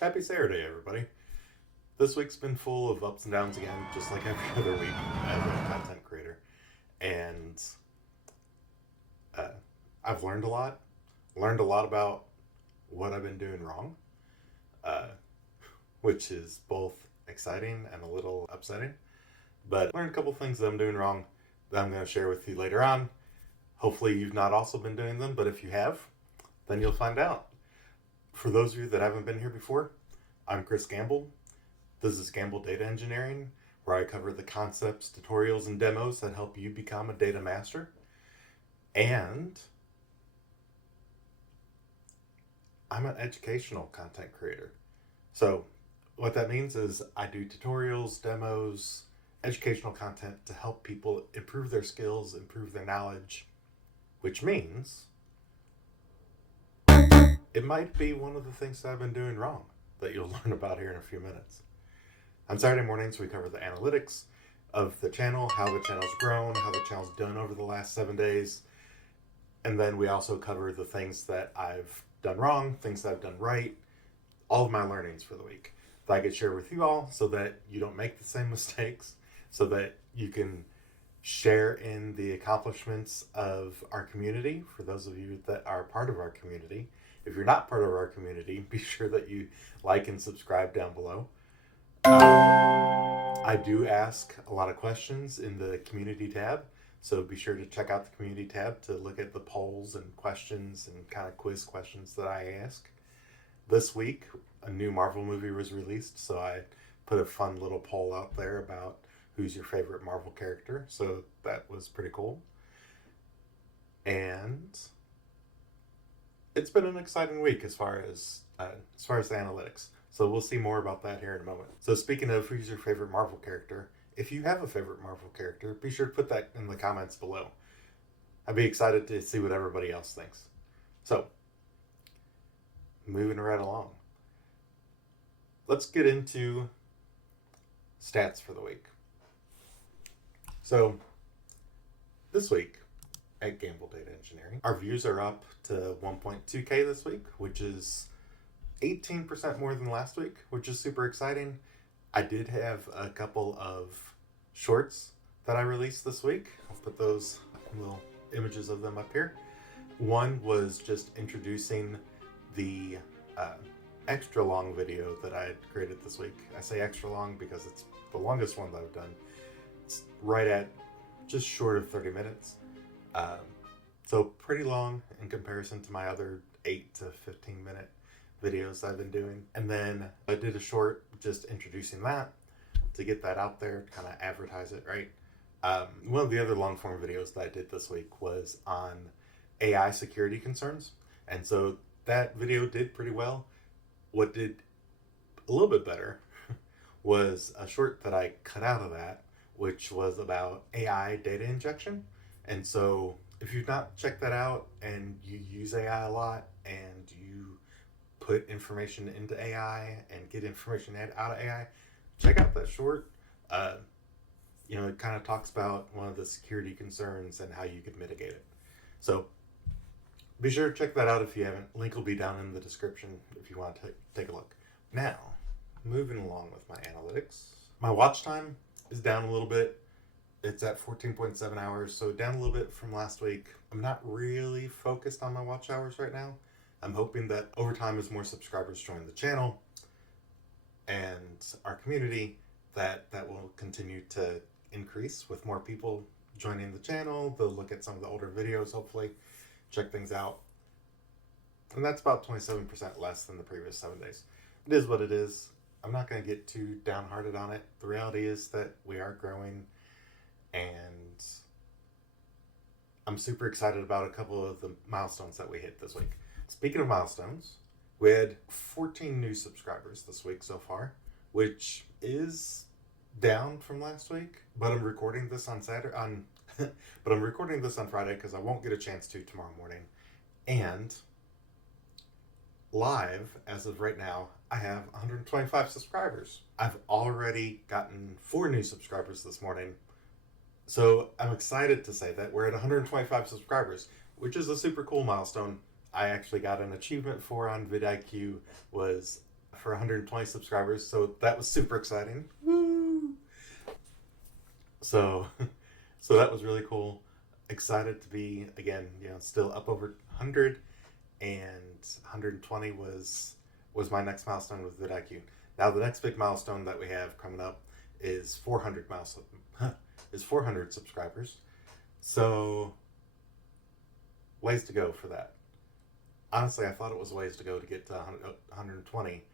Happy Saturday, everybody. This week's been full of ups and downs again, just like every other week as a content creator. And I've learned a lot. Learned a lot about what I've been doing wrong, uh, which is both exciting and a little upsetting. But I learned a couple things that I'm doing wrong that I'm going to share with you later on. Hopefully you've not also been doing them, but if you have, then you'll find out. For those of you that haven't been here before, I'm Chris Gamble. This is Gamble Data Engineering, where I cover the concepts, tutorials, and demos that help you become a data master. And I'm an educational content creator. So what that means is I do tutorials, demos, educational content to help people improve their skills, improve their knowledge, which means it might be one of the things that I've been doing wrong that you'll learn about here in a few minutes. On Saturday mornings, we cover the analytics of the channel, how the channel's grown, how the channel's done over the last 7 days. And then we also cover the things that I've done wrong, things that I've done right, all of my learnings for the week that I could share with you all so that you don't make the same mistakes, so that you can share in the accomplishments of our community. For those of you that are part of our community, if you're not part of our community, be sure that you like and subscribe down below. I do ask a lot of questions in the community tab, so be sure to check out the community tab to look at the polls and questions and kind of quiz questions that I ask. This week, a new Marvel movie was released, so I put a fun little poll out there about who's your favorite Marvel character, so that was pretty cool. And it's been an exciting week as far as the analytics. So we'll see more about that here in a moment. So speaking of who's your favorite Marvel character, if you have a favorite Marvel character, be sure to put that in the comments below. I'd be excited to see what everybody else thinks. So, moving right along. Let's get into stats for the week. So, this week at Gamble Data Engineering, our views are up to 1.2K this week, which is 18% more than last week, which is super exciting. I did have a couple of shorts that I released this week. I'll put those little images of them up here. One was just introducing the extra long video that I had created this week. I say extra long because it's the longest one that I've done. It's right at just short of 30 minutes. So pretty long in comparison to my other 8 to 15 minute videos I've been doing. And then I did a short just introducing that to get that out there, kind of advertise it, right? One of the other long form videos that I did this week was on AI security concerns. And so that video did pretty well. What did a little bit better was a short that I cut out of that, which was about AI data injection. And so if you've not checked that out and you use AI a lot and you put information into AI and get information out of AI, check out that short. It kind of talks about one of the security concerns and how you could mitigate it. So be sure to check that out if you haven't. Link will be down in the description if you want to take a look. Now, moving along with my analytics. My watch time is down a little bit. It's at 14.7 hours, so down a little bit from last week. I'm not really focused on my watch hours right now. I'm hoping that over time, as more subscribers join the channel and our community, that will continue to increase with more people joining the channel. They'll look at some of the older videos, hopefully, check things out. And that's about 27% less than the previous 7 days. It is what it is. I'm not going to get too downhearted on it. The reality is that we are growing, and I'm super excited about a couple of the milestones that we hit this week. Speaking of milestones, we had 14 new subscribers this week so far, which is down from last week. But I'm recording this on but I'm recording this on Friday because I won't get a chance to tomorrow morning. And live, as of right now, I have 125 subscribers. I've already gotten 4 new subscribers this morning. So I'm excited to say that we're at 125 subscribers, which is a super cool milestone. I actually got an achievement for on vidIQ was for 120 subscribers, so that was super exciting. Woo! So, so that was really cool. Excited to be, again, still up over 100, and 120 was my next milestone with vidIQ. Now the next big milestone that we have coming up is 400 subscribers. So ways to go for that. Honestly, I thought it was ways to go to get to 120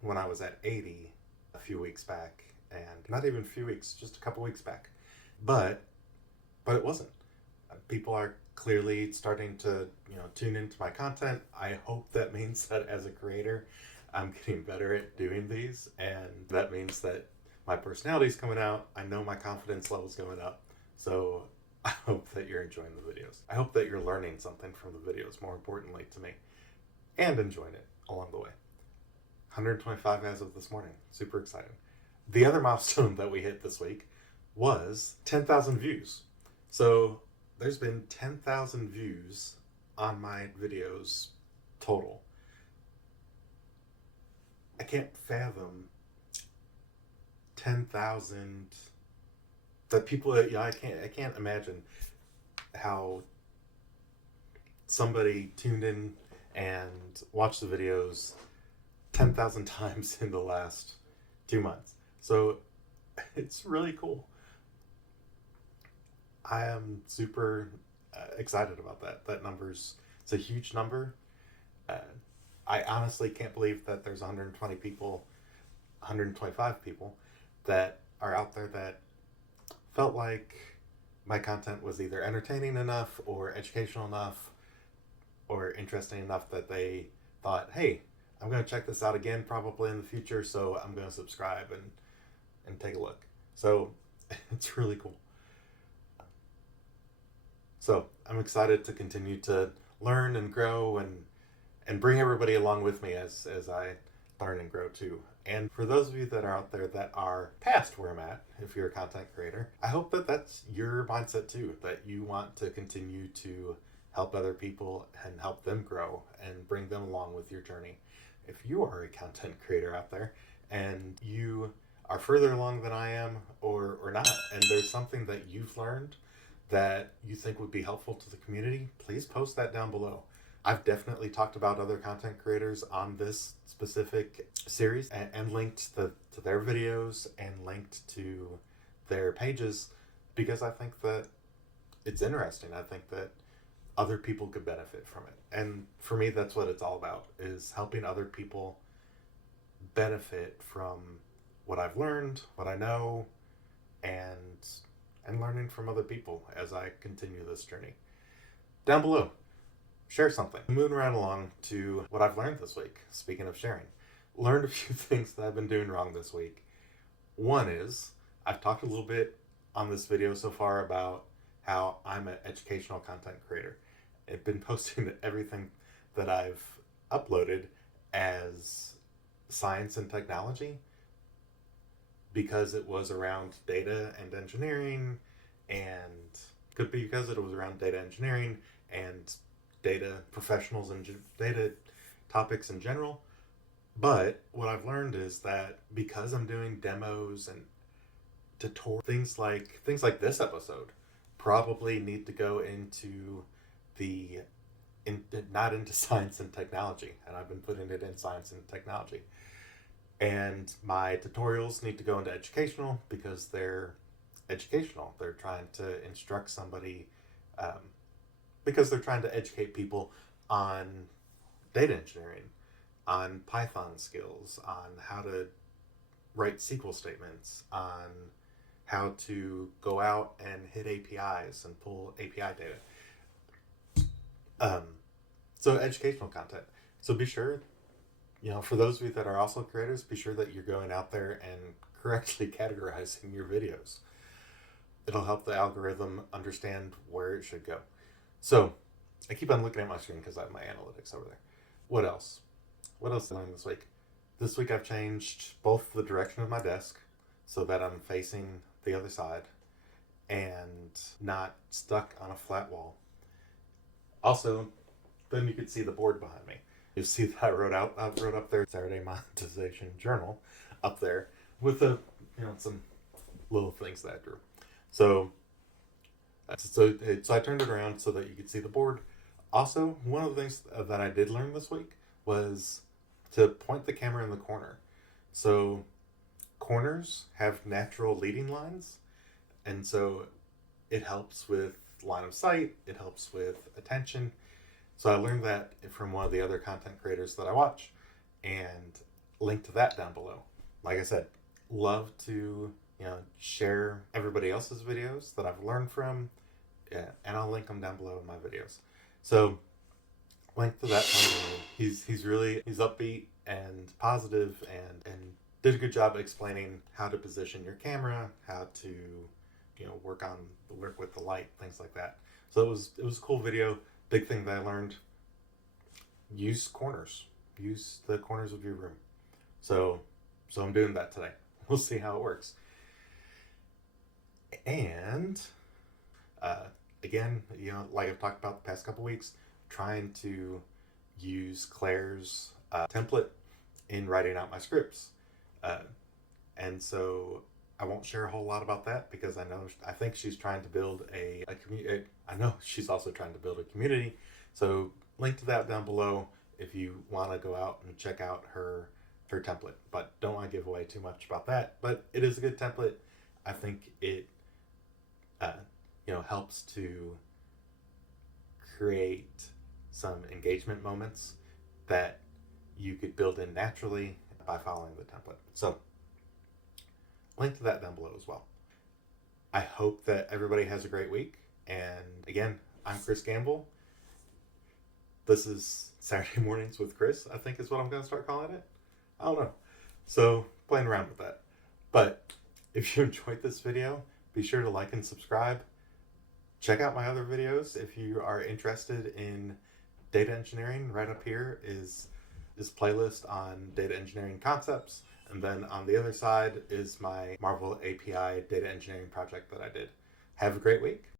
when I was at 80 a few weeks back, and not even a few weeks, just a couple weeks back. But it wasn't. People are clearly starting to tune into my content. I hope that means that as a creator, I'm getting better at doing these, and that means that my personality's coming out. I know my confidence level's going up. So I hope that you're enjoying the videos. I hope that you're learning something from the videos, more importantly to me, and enjoying it along the way. 125 as of this morning. Super exciting. The other milestone that we hit this week was 10,000 views. So there's been 10,000 views on my videos total. I can't fathom 10,000 that people, I can't imagine how somebody tuned in and watched the videos 10,000 times in the last 2 months. So it's really cool. I am super excited about that. That it's a huge number. I honestly can't believe that there's 120 people, 125 people that are out there that felt like my content was either entertaining enough or educational enough or interesting enough that they thought, hey, I'm going to check this out again probably in the future, so I'm going to subscribe and take a look. So it's really cool. So I'm excited to continue to learn and grow and bring everybody along with me as I learn and grow too. And for those of you that are out there that are past where I'm at, if you're a content creator, I hope that that's your mindset too, that you want to continue to help other people and help them grow and bring them along with your journey. If you are a content creator out there and you are further along than I am or not, and there's something that you've learned that you think would be helpful to the community, please post that down below. I've definitely talked about other content creators on this specific series and linked to their videos and linked to their pages because I think that it's interesting. I think that other people could benefit from it. And for me, that's what it's all about, is helping other people benefit from what I've learned, what I know, and learning from other people as I continue this journey. Down below, share something. Moving right along to what I've learned this week. Speaking of sharing, learned a few things that I've been doing wrong this week. One is, I've talked a little bit on this video so far about how I'm an educational content creator. I've been posting everything that I've uploaded as science and technology because it was around data and engineering, and could be because it was around data engineering and data professionals and data topics in general. But what I've learned is that because I'm doing demos and tutorials, things like this episode probably need to go into not into science and technology, and I've been putting it in science and technology. And my tutorials need to go into educational because they're educational. They're trying to instruct somebody because they're trying to educate people on data engineering, on Python skills, on how to write SQL statements, on how to go out and hit APIs and pull API data. So educational content. So be sure, for those of you that are also creators, be sure that you're going out there and correctly categorizing your videos. It'll help the algorithm understand where it should go. So I keep on looking at my screen because I have my analytics over there. What else? What else did I learn this week? This week I've changed both the direction of my desk so that I'm facing the other side and not stuck on a flat wall. Also, then you could see the board behind me. You see that I wrote up there Saturday Monetization Journal up there with some little things that I drew. So I turned it around so that you could see the board. Also, one of the things that I did learn this week was to point the camera in the corner. So corners have natural leading lines, and so it helps with line of sight, it helps with attention. So I learned that from one of the other content creators that I watch, and link to that down below. Like I said, love to share everybody else's videos that I've learned from, and I'll link them down below in my videos. So link to that one. He's upbeat and positive, and did a good job explaining how to position your camera, how to work with the light, things like that. So it was a cool video. Big thing that I learned: use corners, use the corners of your room. So I'm doing that today. We'll see how it works. And again, like I've talked about the past couple weeks, trying to use Claire's template in writing out my scripts. And so I won't share a whole lot about that because I think she's trying to build a community. I know she's also trying to build a community. So link to that down below if you want to go out and check out her template. But don't want to give away too much about that. But it is a good template. I think it helps to create some engagement moments that you could build in naturally by following the template. So link to that down below as well. I hope that everybody has a great week. And again, I'm Chris Gamble. This is Saturday Mornings with Chris, I think is what I'm going to start calling it. I don't know. So playing around with that. But if you enjoyed this video, be sure to like and subscribe. Check out my other videos if you are interested in data engineering. Right up here is playlist on data engineering concepts. And then on the other side is my Marvel API data engineering project that I did. Have a great week.